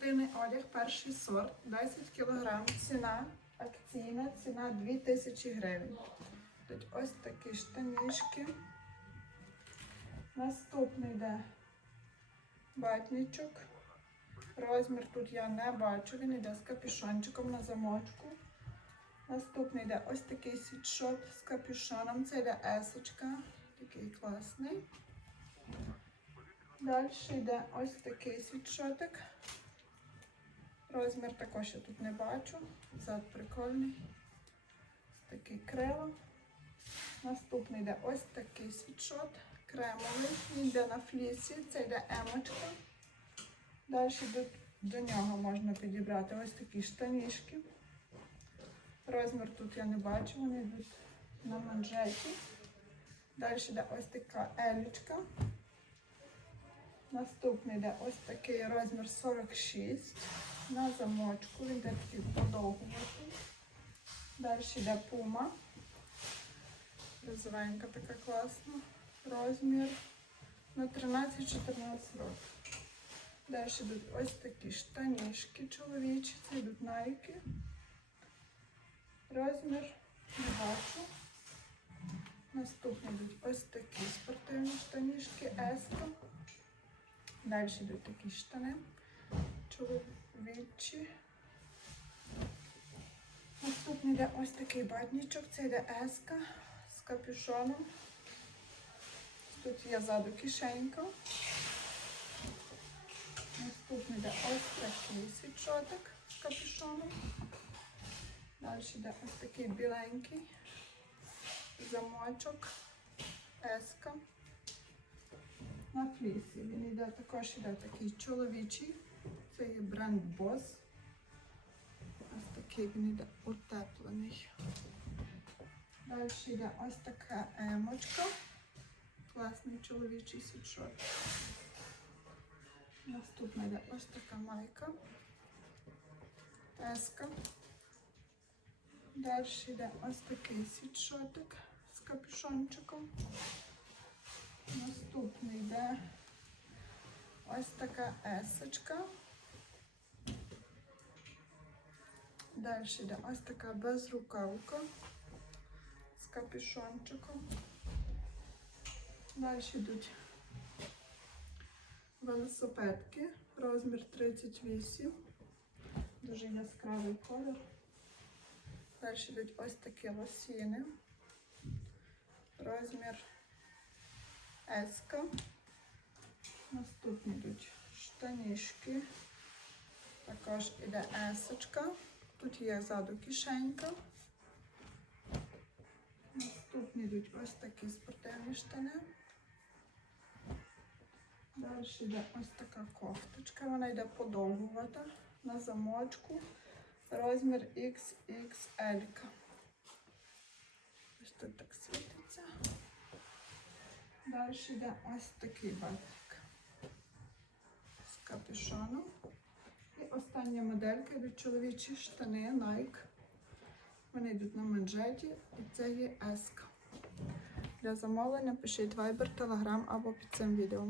спортивний одяг, перший сорт, 10 кг, ціна, акційна, ціна 2000 гривень. Тут ось такі штанішки. Наступний йде батничок. Розмір тут я не бачу, він йде з капюшончиком на замочку. Наступний йде ось такий світшот з капюшоном. Це йде есочка, такий класний. Далі йде ось такий світшотик. Розмір також я тут не бачу. Зад прикольний. Такий крило. Наступний йде ось такий світшот, кремовий. Він йде на флісі, це йде емочка. Далі до, до нього можна підібрати ось такі штанішки. Розмір тут я не бачу, вони йдуть на манжеті. Далі йде ось така елічка. Наступний йде ось такий розмір 46 на замочку. Він йде такий подовгуватий. Далі йде пума. Розовенька така класна. Розмір на 13-14 років. Далі йдуть ось такі штанішки чоловічі, це йдуть найки. Розмір не бачу. Наступні йдуть ось такі спортивні штанішки Еска. Далі йдуть такі штани. Чоловічі. Наступний йде ось такий батнічок. Це йде еска з капюшоном. Тут є ззаду кишенька. Наступний йде ось такий світшотик з капюшоном. Далі йде ось такий біленький замочок, еска. На флісі. Він йде також йде такий чоловічий. Це є бренд Boss. Ось такий він йде утеплений. Далі йде ось така емочка. Класний чоловічий світшот. Наступна йде ось така майка. Еска. Далі йде ось такий світшотик з капюшончиком. Наступний йде ось така есочка. Далі йде ось така безрукавка з капюшончиком. Далі йдуть велосипедки, розмір 38, дуже яскравий колір. Далі йдуть ось такі лосіни, розмір еска. Наступні йдуть штанішки. Також іде есочка. Тут є ззаду кишенька. Наступні йдуть ось такі спортивні штани. Далі йде ось така кофточка. Вона йде подовгувата на замочку. Розмір XXL. Ось тут так світиться. Далі йде ось такий батик з капюшоном. Остання моделька йдуть чоловічі штани Nike. Вони йдуть на манжеті і це є S. Для замовлення пишіть Viber, Telegram або під цим відео.